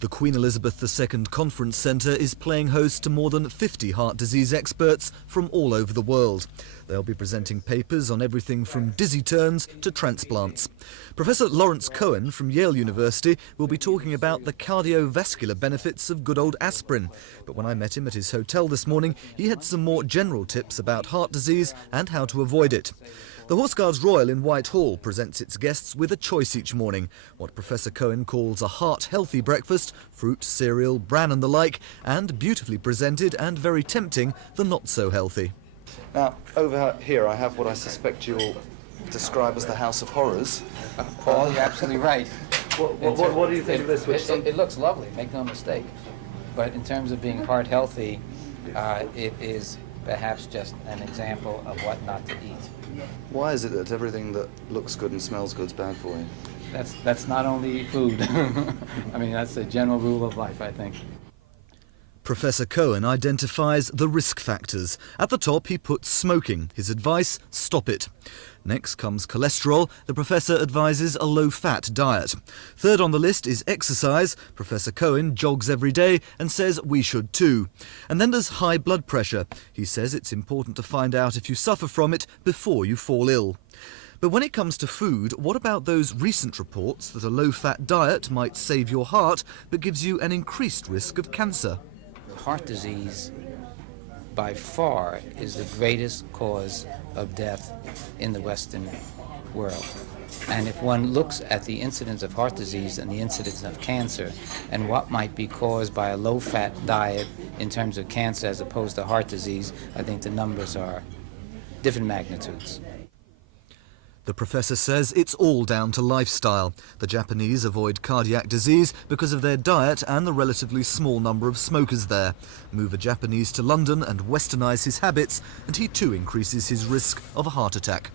The Queen Elizabeth II Conference Centre is playing host to more than 50 heart disease experts from all over the world. They'll be presenting papers on everything from dizzy turns to transplants. Professor Lawrence Cohen from Yale University will be talking about the cardiovascular benefits of good old aspirin. But when I met him at his hotel this morning, he had some more general tips about heart disease and how to avoid it. The Horse Guards Royal in Whitehall presents its guests with a choice each morning, what Professor Cohen calls a heart-healthy breakfast, fruit, cereal, bran and the like, and beautifully presented and very tempting, the not-so-healthy. Now, over here I have what I suspect you'll describe as the House of Horrors. Paul, you're absolutely right. What do you think of this? It looks lovely, make no mistake. But in terms of being heart-healthy, it is perhaps just an example of what not to eat. Why is it that everything that looks good and smells good is bad for you? That's not only food. I mean, that's a general rule of life, I think. Professor Cohen identifies the risk factors. At the top, he puts smoking. His advice, stop it. Next comes cholesterol. The professor advises a low-fat diet. Third on the list is exercise. Professor Cohen jogs every day and says we should too. And then there's high blood pressure. He says it's important to find out if you suffer from it before you fall ill. But when it comes to food, what about those recent reports that a low-fat diet might save your heart but gives you an increased risk of cancer? Heart disease, by far, is the greatest cause of death in the Western world. And if one looks at the incidence of heart disease and the incidence of cancer and what might be caused by a low-fat diet in terms of cancer as opposed to heart disease, I think the numbers are different magnitudes. The professor says it's all down to lifestyle. The Japanese avoid cardiac disease because of their diet and the relatively small number of smokers there. Move a Japanese to London and westernise his habits, and he too increases his risk of a heart attack.